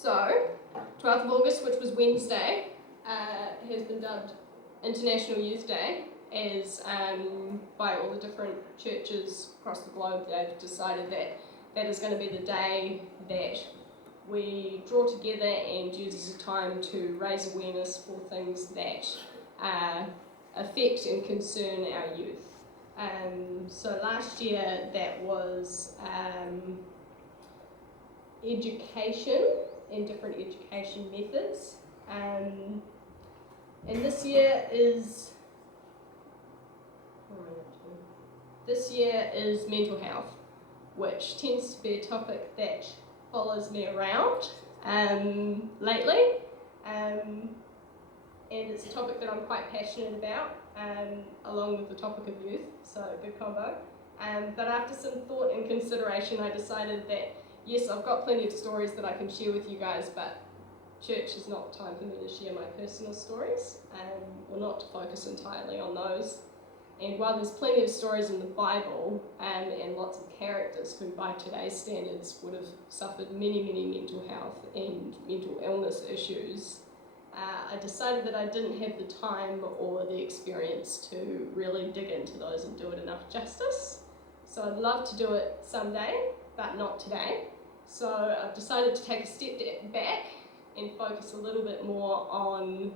So, 12th of August, which was Wednesday, has been dubbed International Youth Day, as by all the different churches across the globe. They've decided that that is going to be the day that we draw together and use as a time to raise awareness for things that affect and concern our youth. So last year that was education and different education methods, and this year is mental health, which tends to be a topic that follows me around lately, and it's a topic that I'm quite passionate about, along with the topic of youth, so good combo. But after some thought and consideration, I decided that yes, I've got plenty of stories that I can share with you guys, but church is not time for me to share my personal stories, or not to focus entirely on those. And while there's plenty of stories in the Bible and lots of characters who by today's standards would have suffered many mental health and mental illness issues, I decided that I didn't have the time or the experience to really dig into those and do it enough justice. So I'd love to do it someday, but not today. So I've decided to take a step back and focus a little bit more on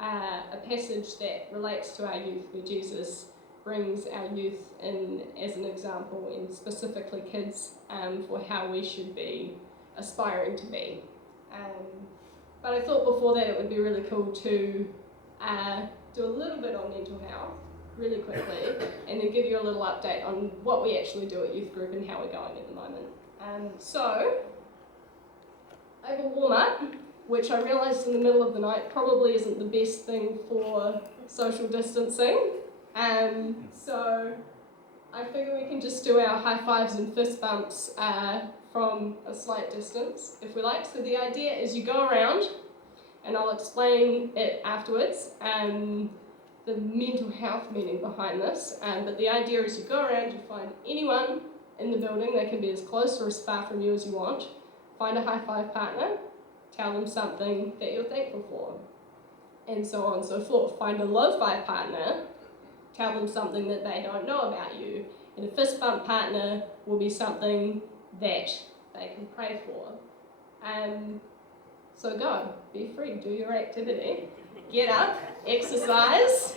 a passage that relates to our youth, where Jesus brings our youth in as an example, and specifically kids, for how we should be aspiring to be. But I thought before that it would be really cool to do a little bit on mental health really quickly, and then give you a little update on what we actually do at youth group and how we're going at the moment. So I have a warm-up, which I realised in the middle of the night probably isn't the best thing for social distancing. So I figure we can just do our high fives and fist bumps from a slight distance, if we like. So the idea is you go around, and I'll explain it afterwards, the mental health meaning behind this. But the idea is you go around, you find anyone in the building, they can be as close or as far from you as you want, find a high five partner, tell them something that you're thankful for, and so on and so forth. Find a low five partner, tell them something that they don't know about you, and a fist bump partner will be something that they can pray for. So go, be free, do your activity, get up, exercise,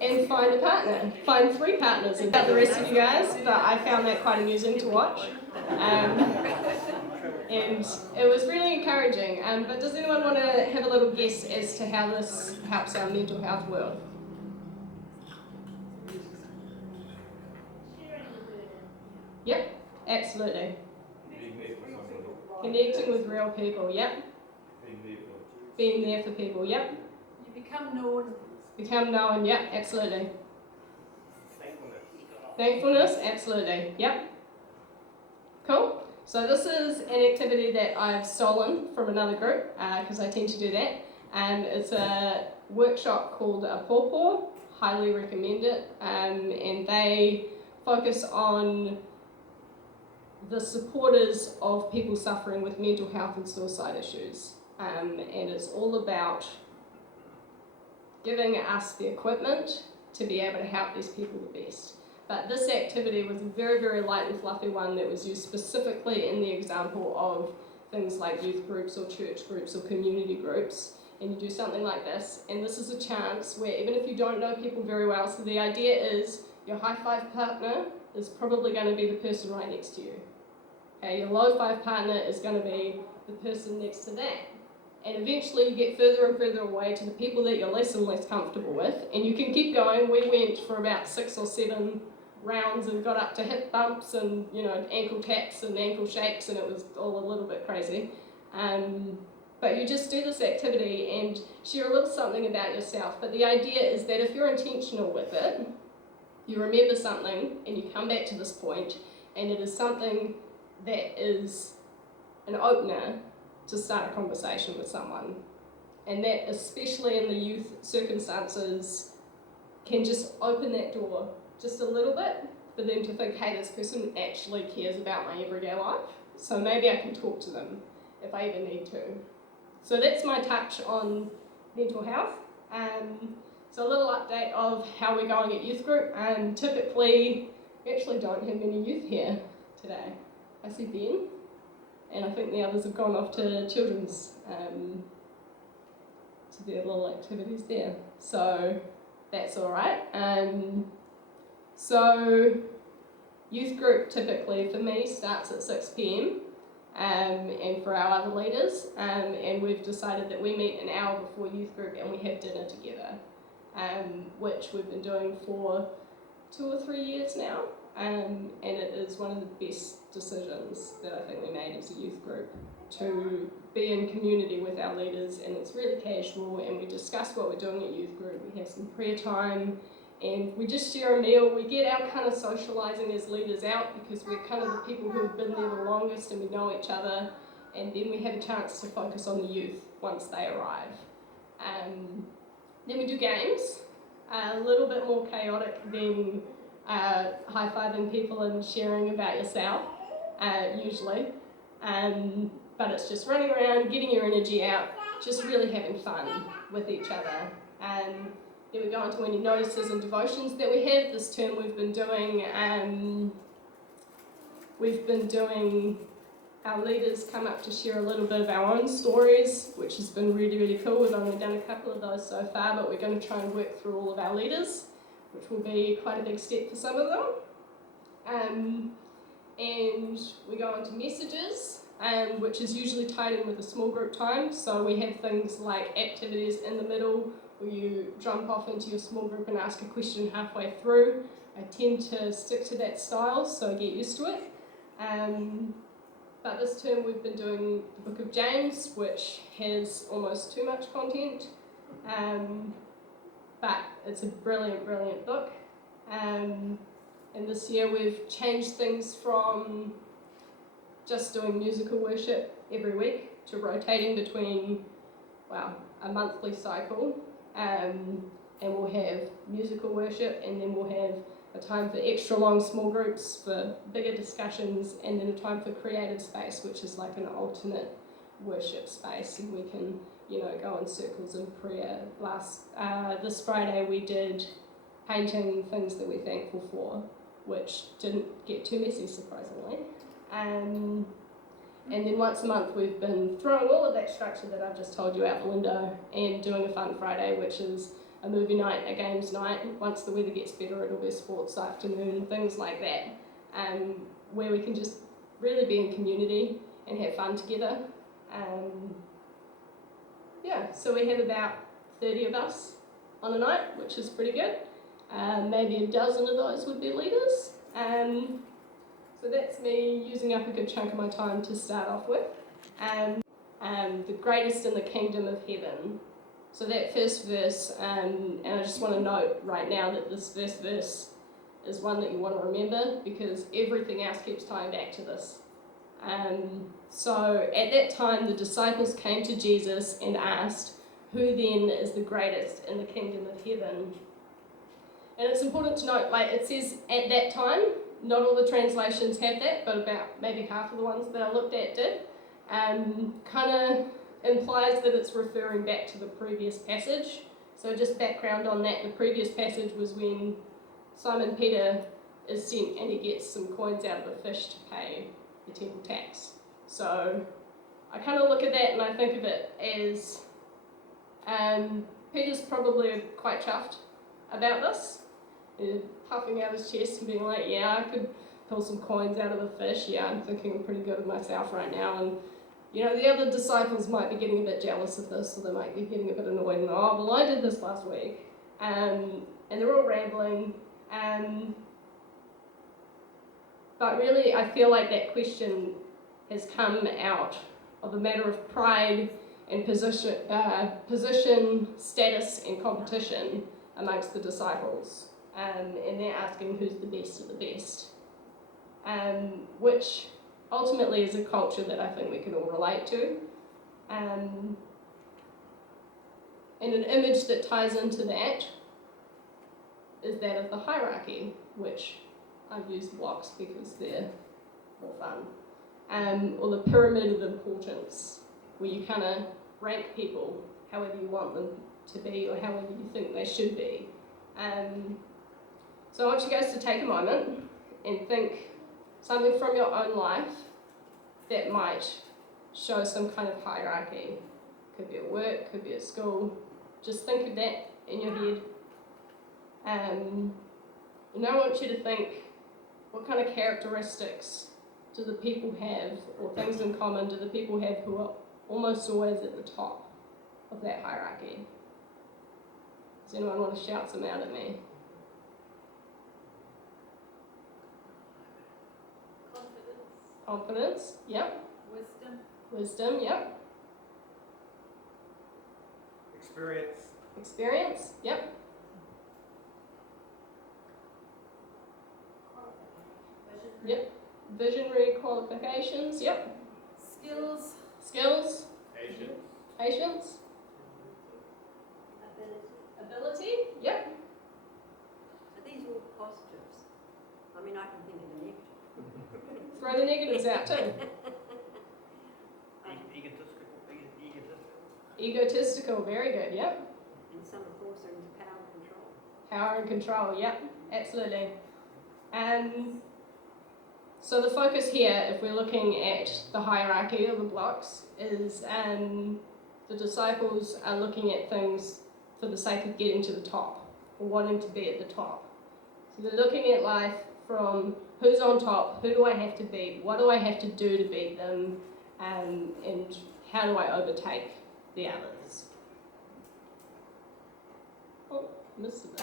and find a partner. Find 3 partners, and about the rest of you guys, but I found that quite amusing to watch. And it was really encouraging. But does anyone want to have a little guess as to how this helps our mental health world? Yep, absolutely. Connecting with real people, yep. Being there for people, yep. You become known. Become known, yep, absolutely. Thankfulness, absolutely, yep. Cool. So this is an activity that I've stolen from another group, because I tend to do that. And it's a workshop called a pawpaw, highly recommend it. And they focus on the supporters of people suffering with mental health and suicide issues. And it's all about giving us the equipment to be able to help these people the best. But this activity was a very light and fluffy one that was used specifically in the example of things like youth groups or church groups or community groups. And you do something like this, and this is a chance where even if you don't know people very well, so the idea is your high five partner is probably going to be the person right next to you. Okay, your low five partner is going to be the person next to that. And eventually you get further and further away to the people that you're less and less comfortable with, and you can keep going. We went for about 6 or 7 rounds and got up to hip bumps and ankle taps and ankle shakes, and it was all a little bit crazy. But you just do this activity and share a little something about yourself. But the idea is that if you're intentional with it, you remember something and you come back to this point, and it is something that is an opener to start a conversation with someone. And that, especially in the youth circumstances, can just open that door just a little bit for them to think, hey, this person actually cares about my everyday life. so maybe I can talk to them if I ever need to. So that's my touch on mental health. So a little update of how we're going at youth group. Typically, we actually don't have many youth here today. I see Ben, and I think the others have gone off to children's, to their little activities there. So that's all right. So youth group typically for me starts at 6 p.m. And for our other leaders, and we've decided that we meet an hour before youth group and we have dinner together, which we've been doing for 2 or 3 years now, and it is one of the best decisions that I think we made as a youth group, to be in community with our leaders, and it's really casual, and we discuss what we're doing at youth group, we have some prayer time, and we just share a meal. We get our kind of socialising as leaders out, because we're kind of the people who have been there the longest and we know each other, and then we have a chance to focus on the youth once they arrive. Then we do games, a little bit more chaotic than high-fiving people and sharing about yourself, usually, but it's just running around, getting your energy out, just really having fun with each other. Then we go on to any notices and devotions that we have. This term we've been doing our leaders come up to share a little bit of our own stories, which has been really, really cool. We've only done a couple of those so far, but we're going to try and work through all of our leaders, which will be quite a big step for some of them. And we go on to messages, which is usually tied in with a small group time. So we have things like activities in the middle, where you jump off into your small group and ask a question halfway through. I tend to stick to that style, so I get used to it. But this term we've been doing the book of James, which has almost too much content, but it's a brilliant, brilliant book. And this year we've changed things from just doing musical worship every week to rotating between, a monthly cycle. And we'll have musical worship, and then we'll have a time for extra long small groups for bigger discussions, and then a time for creative space, which is like an alternate worship space, and we can, go in circles of prayer. This Friday we did painting things that we're thankful for, which didn't get too messy, surprisingly. And then once a month we've been throwing all of that structure that I've just told you out the window and doing a fun Friday, which is a movie night, a games night. Once the weather gets better, it'll be a sports afternoon, things like that, where we can just really be in community and have fun together. So we have about 30 of us on a night, which is pretty good. Maybe a dozen of those would be leaders. So that's me using up a good chunk of my time to start off with. The greatest in the kingdom of heaven. So that first verse, and I just want to note right now that this first verse is one that you want to remember, because everything else keeps tying back to this. So at that time the disciples came to Jesus and asked, "Who then is the greatest in the kingdom of heaven?" And it's important to note, it says at that time. Not all the translations have that, but about maybe half of the ones that I looked at did. Kind of implies that it's referring back to the previous passage. So just background on that, the previous passage was when Simon Peter is sent and he gets some coins out of a fish to pay the temple tax. So I kind of look at that and I think of it as Peter's probably quite chuffed about this. Puffing out his chest and being like, I could pull some coins out of a fish. I'm thinking I'm pretty good of myself right now. And, the other disciples might be getting a bit jealous of this, or they might be getting a bit annoyed and, I did this last week. And they're all rambling. But really, I feel like that question has come out of a matter of pride and position, status, and competition amongst the disciples. And they're asking who's the best of the best, which ultimately is a culture that I think we can all relate to. And an image that ties into that is that of the hierarchy, which I've used blocks because they're more fun. or the pyramid of importance, where you kind of rank people however you want them to be or however you think they should be. So I want you guys to take a moment and think something from your own life that might show some kind of hierarchy. Could be at work, could be at school. Just think of that in your head. And I want you to think, what kind of characteristics do the people have, or things in common do the people have who are almost always at the top of that hierarchy? Does anyone want to shout some out at me? Confidence, yep. Wisdom, yep. Experience, yep. Yep. Visionary qualifications, yep. Skills. Patience. Ability, yep. Are these all positives? I mean, I can think of the negative. Throw the negatives out too. Egotistical, very good, yep. And some, of course, are into power and control. Power and control, yep, absolutely. So the focus here, if we're looking at the hierarchy of the blocks, is the disciples are looking at things for the sake of getting to the top, or wanting to be at the top. So they're looking at life from who's on top, who do I have to beat, what do I have to do to beat them, and how do I overtake the others. Oh, missed it.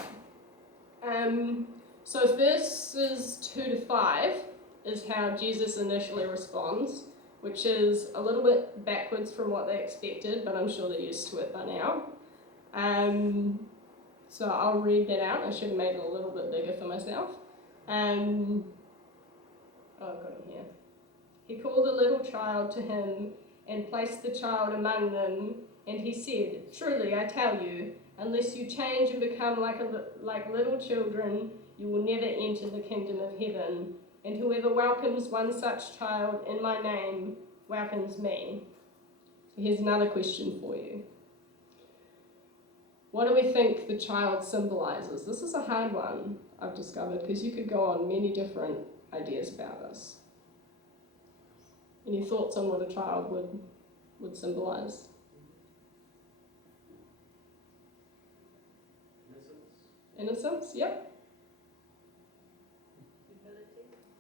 So verses 2 to 5 is how Jesus initially responds, which is a little bit backwards from what they expected, but I'm sure they're used to it by now. So I'll read that out. I should have made it a little bit bigger for myself. I've got it here. He called a little child to him and placed the child among them, and he said, "Truly, I tell you, unless you change and become like little children, you will never enter the kingdom of heaven. And whoever welcomes one such child in my name welcomes me." So here's another question for you. What do we think the child symbolizes? This is a hard one, I've discovered, because you could go on many different ideas about this. Any thoughts on what a child would symbolize? Innocence, yep.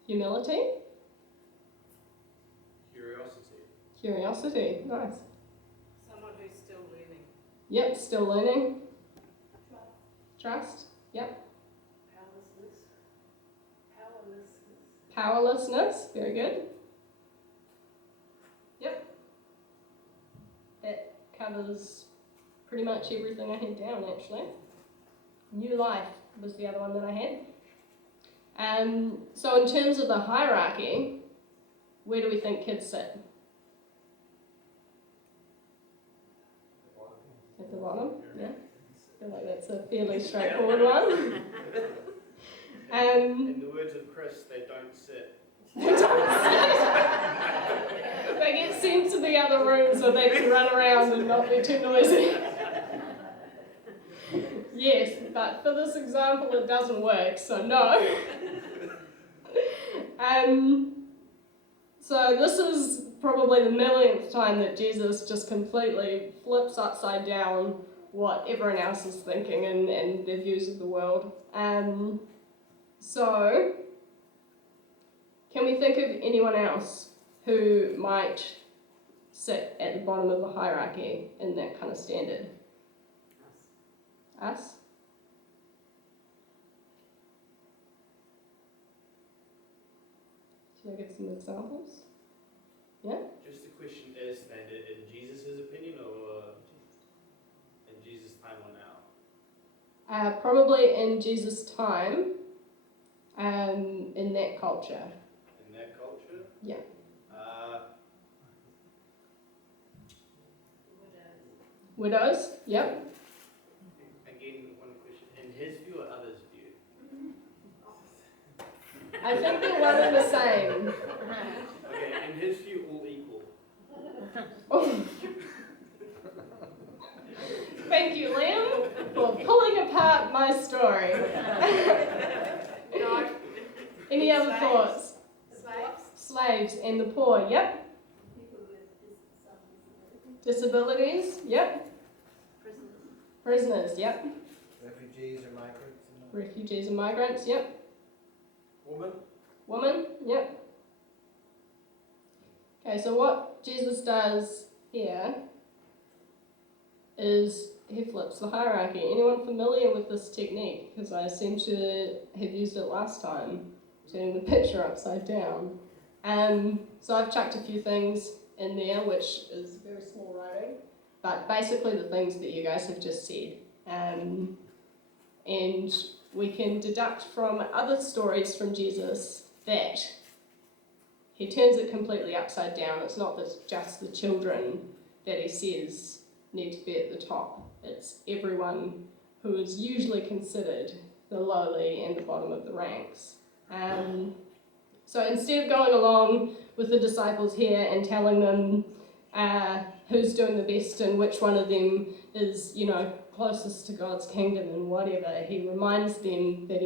Humility. Curiosity, nice. Someone who's still learning. Yep, still learning. Trust, yep. Powerlessness, very good. Yep. That covers pretty much everything I had down, actually. New life was the other one that I had. So in terms of the hierarchy, where do we think kids sit? At the bottom, yeah. I feel like that's a fairly straightforward one. In the words of Chris, they don't sit. They get sent to the other room so they can run around and not be too noisy. Yes, but for this example it doesn't work, so no. So this is probably the millionth time that Jesus just completely flips upside down what everyone else is thinking and their views of the world. So, can we think of anyone else who might sit at the bottom of the hierarchy in that kind of standard? Us? Should I give some examples? Yeah? Just the question is standard in Jesus' opinion or in Jesus' time or now? Probably in Jesus' time, in that culture. In that culture? Yeah. Widows, yep. Again, one question. In his view or others' view? I think they're one and the same. Okay, in his few all equal. Thank you, Liam, for pulling apart my story. No. Any other Slaves. thoughts? Slaves? Slaves and the poor, yep. People with some Disabilities, yep. prisoners. Prisoners, yep. Refugees or migrants. Refugees and migrants, yep. Woman? Woman, yep. Okay, so what Jesus does here is he flips the hierarchy. Anyone familiar with this technique? Because I seem to have used it last time, turning the picture upside down. So I've chucked a few things in there, which is very small writing, but basically the things that you guys have just said. And we can deduct from other stories from Jesus that he turns it completely upside down. It's not just the children that he says need to be at the top. It's everyone who is usually considered the lowly and the bottom of the ranks. So instead of going along with the disciples here and telling them who's doing the best and which one of them is, closest to God's kingdom and whatever, he reminds them that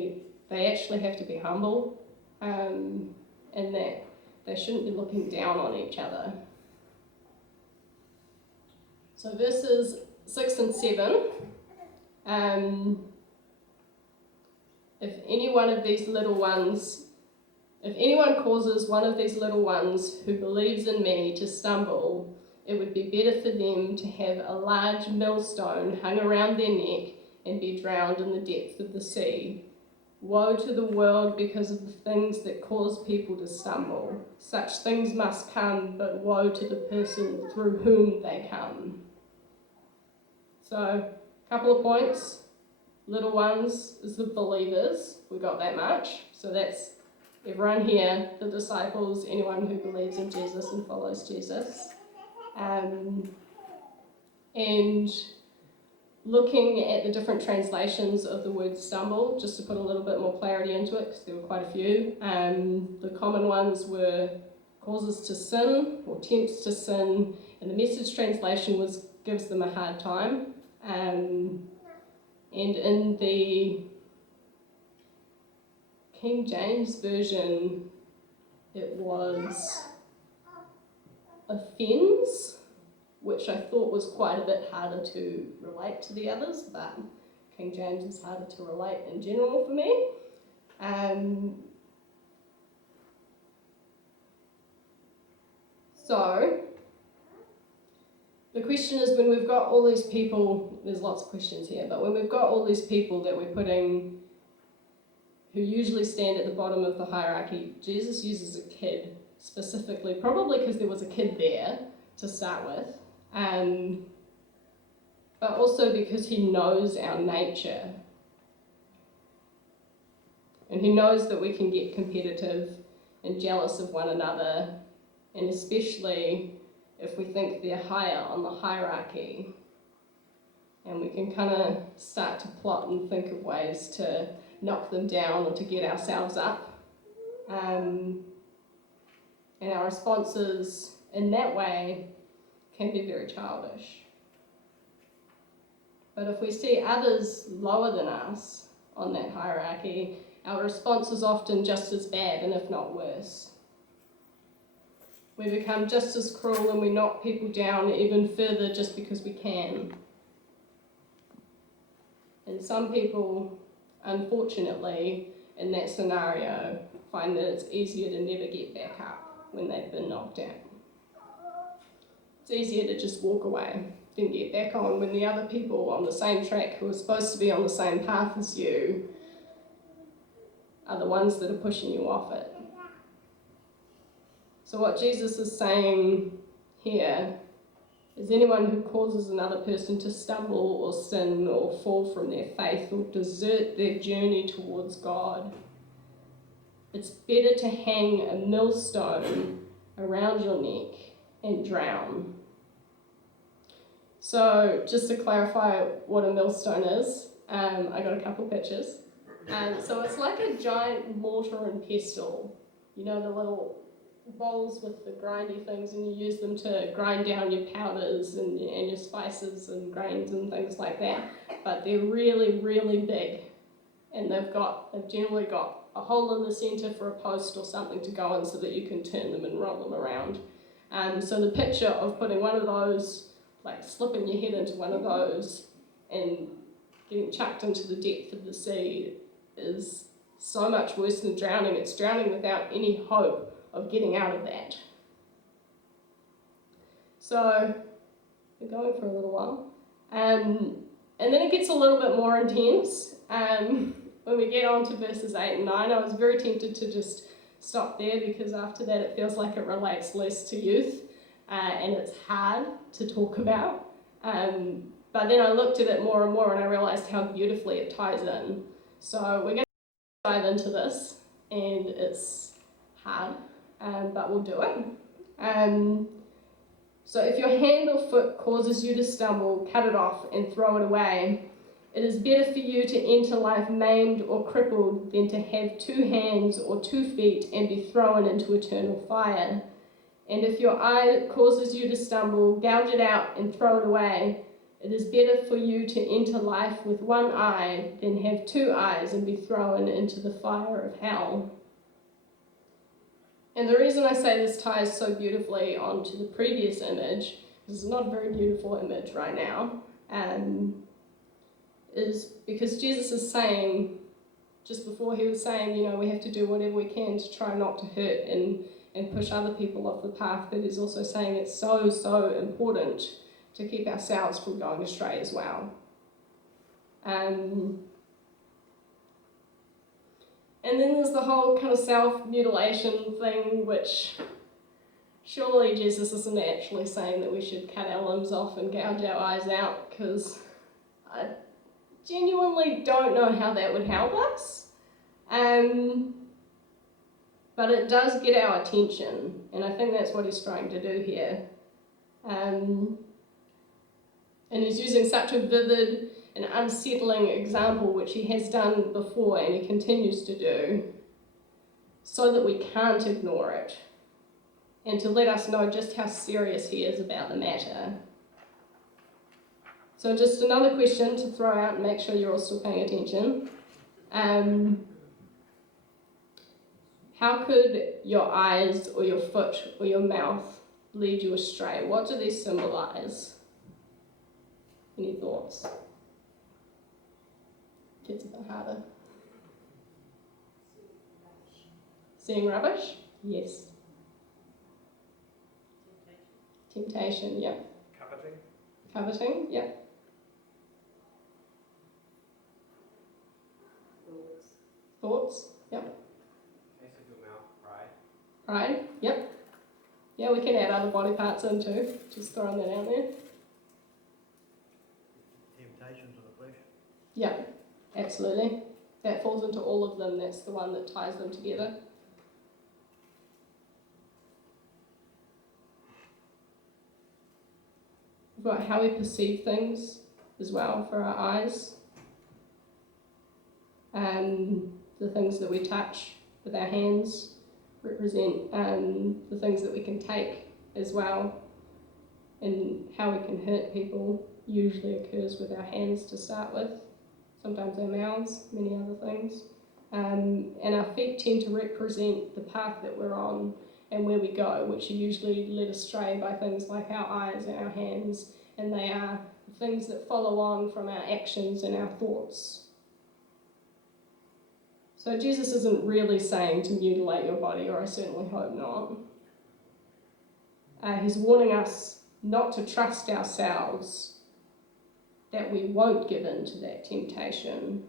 they actually have to be humble, and that they shouldn't be looking down on each other. So verses 6 and 7, if anyone causes one of these little ones who believes in me to stumble, it would be better for them to have a large millstone hung around their neck and be drowned in the depth of the sea. Woe to the world because of the things that cause people to stumble. Such things must come, but woe to the person through whom they come. So, a couple of points. Little ones is the believers. We got that much. So that's everyone here, the disciples, anyone who believes in Jesus and follows Jesus. And looking at the different translations of the word stumble, just to put a little bit more clarity into it, because there were quite a few. The common ones were causes to sin or tempts to sin, and the Message translation gives them a hard time. And in the King James Version, it was offends, which I thought was quite a bit harder to relate to the others, but King James is harder to relate in general for me. So, the question is, when we've got all these people, there's lots of questions here, but when we've got all these people that we're putting, who usually stand at the bottom of the hierarchy, Jesus uses a kid specifically, probably because there was a kid there to start with, but also because he knows our nature. And he knows that we can get competitive and jealous of one another, and especially if we think they're higher on the hierarchy, and we can kind of start to plot and think of ways to knock them down or to get ourselves up. And our responses in that way can be very childish. But if we see others lower than us on that hierarchy, our response is often just as bad, and if not worse. We become just as cruel and we knock people down even further just because we can. And some people, unfortunately, in that scenario, find that it's easier to never get back up when they've been knocked down. It's easier to just walk away than get back on when the other people on the same track who are supposed to be on the same path as you are the ones that are pushing you off it. So what Jesus is saying here is anyone who causes another person to stumble or sin or fall from their faith or desert their journey towards God, it's better to hang a millstone around your neck and drown. So just to clarify what a millstone is, I got a couple pictures. So it's like a giant mortar and pestle, the little bowls with the grindy things, and you use them to grind down your powders and your spices and grains and things like that. But they're really, really big, and they've generally got a hole in the centre for a post or something to go in so that you can turn them and roll them around. So the picture of putting one of those, like slipping your head into one of those and getting chucked into the depth of the sea is so much worse than drowning. It's drowning without any hope of getting out of that. So we're going for a little while. And then it gets a little bit more intense. When we get on to verses 8 and 9, I was very tempted to just stop there, because after that it feels like it relates less to youth and it's hard to talk about. But then I looked at it more and more and I realised how beautifully it ties in. So we're going to dive into this, and it's hard, but we'll do it. So if your hand or foot causes you to stumble, cut it off and throw it away. It is better for you to enter life maimed or crippled than to have 2 hands or 2 feet and be thrown into eternal fire. And if your eye causes you to stumble, gouge it out and throw it away. It is better for you to enter life with 1 eye than have 2 eyes and be thrown into the fire of hell. And the reason I say this ties so beautifully onto the previous image, this is not a very beautiful image right now, is because Jesus is saying, just before he was saying, we have to do whatever we can to try not to hurt and push other people off the path, but he's also saying it's so, so important to keep ourselves from going astray as well. And then there's the whole kind of self-mutilation thing, which surely Jesus isn't actually saying that we should cut our limbs off and gouge our eyes out, because I genuinely don't know how that would help us. But it does get our attention, and I think that's what he's trying to do here. And he's using such a vivid and unsettling example, which he has done before and he continues to do, so that we can't ignore it, and to let us know just how serious he is about the matter. So just another question to throw out and make sure you're all still paying attention. How could your eyes or your foot or your mouth lead you astray? What do these symbolize? Any thoughts? Gets a bit harder. Seeing rubbish? Yes. Temptation, yeah. Coveting, yeah. Thoughts, yeah. Pride, yep. Yeah, we can add other body parts in too. Just throwing that out there. Temptations of the flesh. Yeah, absolutely. That falls into all of them. That's the one that ties them together. We've got how we perceive things as well for our eyes. The things that we touch with our hands represent the things that we can take as well, and how we can hurt people usually occurs with our hands to start with, sometimes our mouths, many other things, and our feet tend to represent the path that we're on and where we go, which are usually led astray by things like our eyes and our hands, and they are the things that follow on from our actions and our thoughts. So Jesus isn't really saying to mutilate your body, or I certainly hope not. He's warning us not to trust ourselves, that we won't give in to that temptation.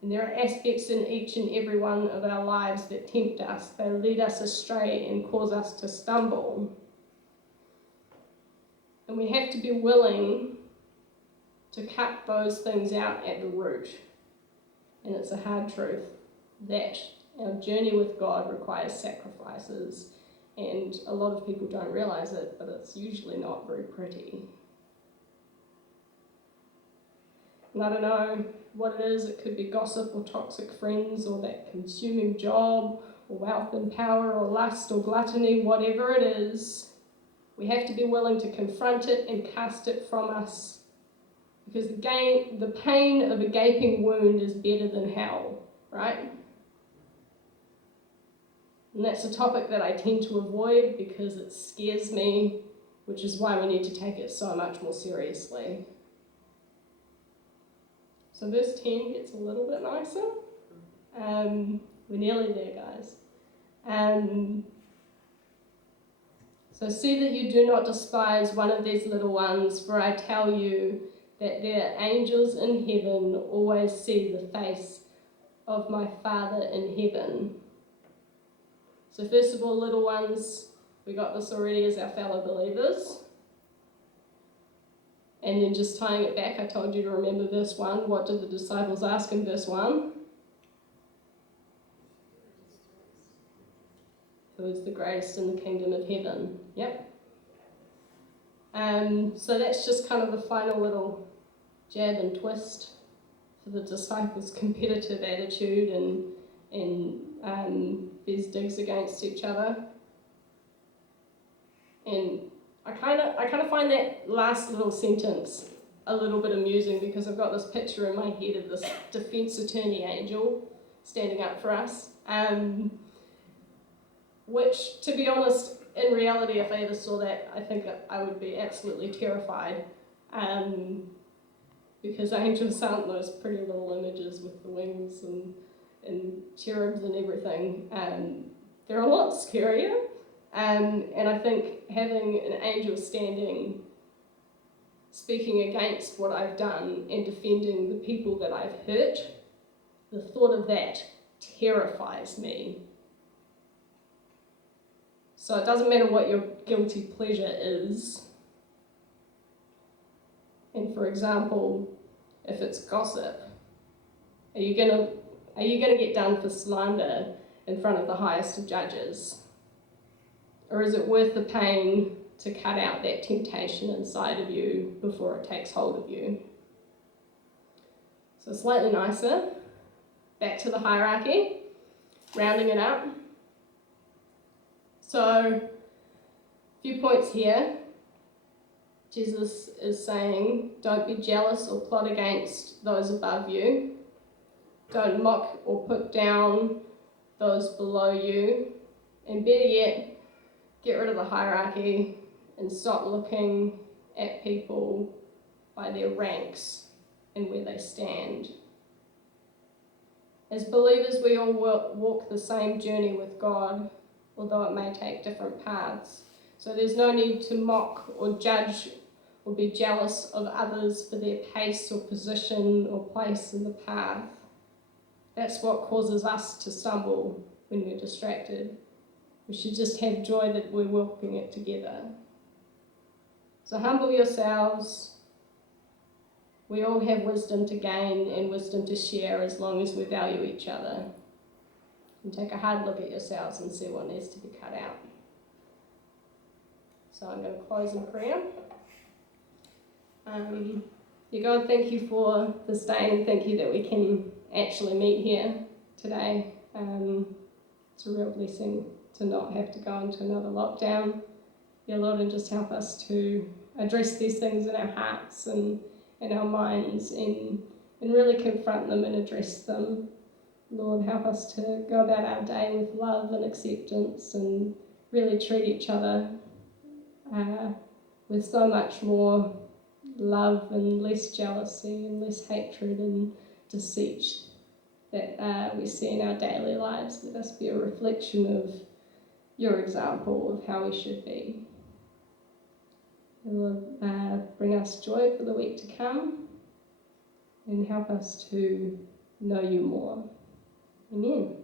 And there are aspects in each and every one of our lives that tempt us. They lead us astray and cause us to stumble. And we have to be willing to cut those things out at the root. And it's a hard truth that our journey with God requires sacrifices, and a lot of people don't realise it, but it's usually not very pretty. And I don't know what it is. It could be gossip or toxic friends or that consuming job or wealth and power or lust or gluttony, whatever it is, we have to be willing to confront it and cast it from us. Because the pain of a gaping wound is better than hell, right? And that's a topic that I tend to avoid because it scares me, which is why we need to take it so much more seriously. So verse 10 gets a little bit nicer. We're nearly there, guys. So see that you do not despise one of these little ones, for I tell you that their angels in heaven always see the face of my Father in heaven. So first of all, little ones, we got this already as our fellow believers. And then just tying it back, I told you to remember verse 1. What did the disciples ask in verse 1? Who is the greatest in the kingdom of heaven? Yep. So that's just kind of the final little jab and twist for the disciples' competitive attitude and these digs against each other. And I kind of find that last little sentence a little bit amusing because I've got this picture in my head of this defense attorney angel standing up for us, which, to be honest, in reality, if I ever saw that, I think I would be absolutely terrified, because angels aren't those pretty little images with the wings and cherubs and everything. They're a lot scarier. And I think having an angel standing, speaking against what I've done and defending the people that I've hurt, the thought of that terrifies me. So it doesn't matter what your guilty pleasure is. And for example, if it's gossip, are you gonna get done for slander in front of the highest of judges? Or is it worth the pain to cut out that temptation inside of you before it takes hold of you? So slightly nicer, back to the hierarchy, rounding it up. So, a few points here. Jesus is saying, don't be jealous or plot against those above you. Don't mock or put down those below you. And better yet, get rid of the hierarchy and stop looking at people by their ranks and where they stand. As believers, we all walk the same journey with God, although it may take different paths. So there's no need to mock or judge or be jealous of others for their pace or position or place in the path. That's what causes us to stumble when we're distracted. We should just have joy that we're walking it together. So humble yourselves. We all have wisdom to gain and wisdom to share as long as we value each other. And take a hard look at yourselves and see what needs to be cut out. So I'm going to close in prayer. Dear God, thank you for this day and thank you that we can actually meet here today. It's a real blessing to not have to go into another lockdown. Dear Lord, and just help us to address these things in our hearts and in our minds and really confront them and address them. Lord, help us to go about our day with love and acceptance and really treat each other with so much more love and less jealousy and less hatred and deceit that we see in our daily lives. Let us be a reflection of your example of how we should be. Lord, bring us joy for the week to come and help us to know you more. Amen.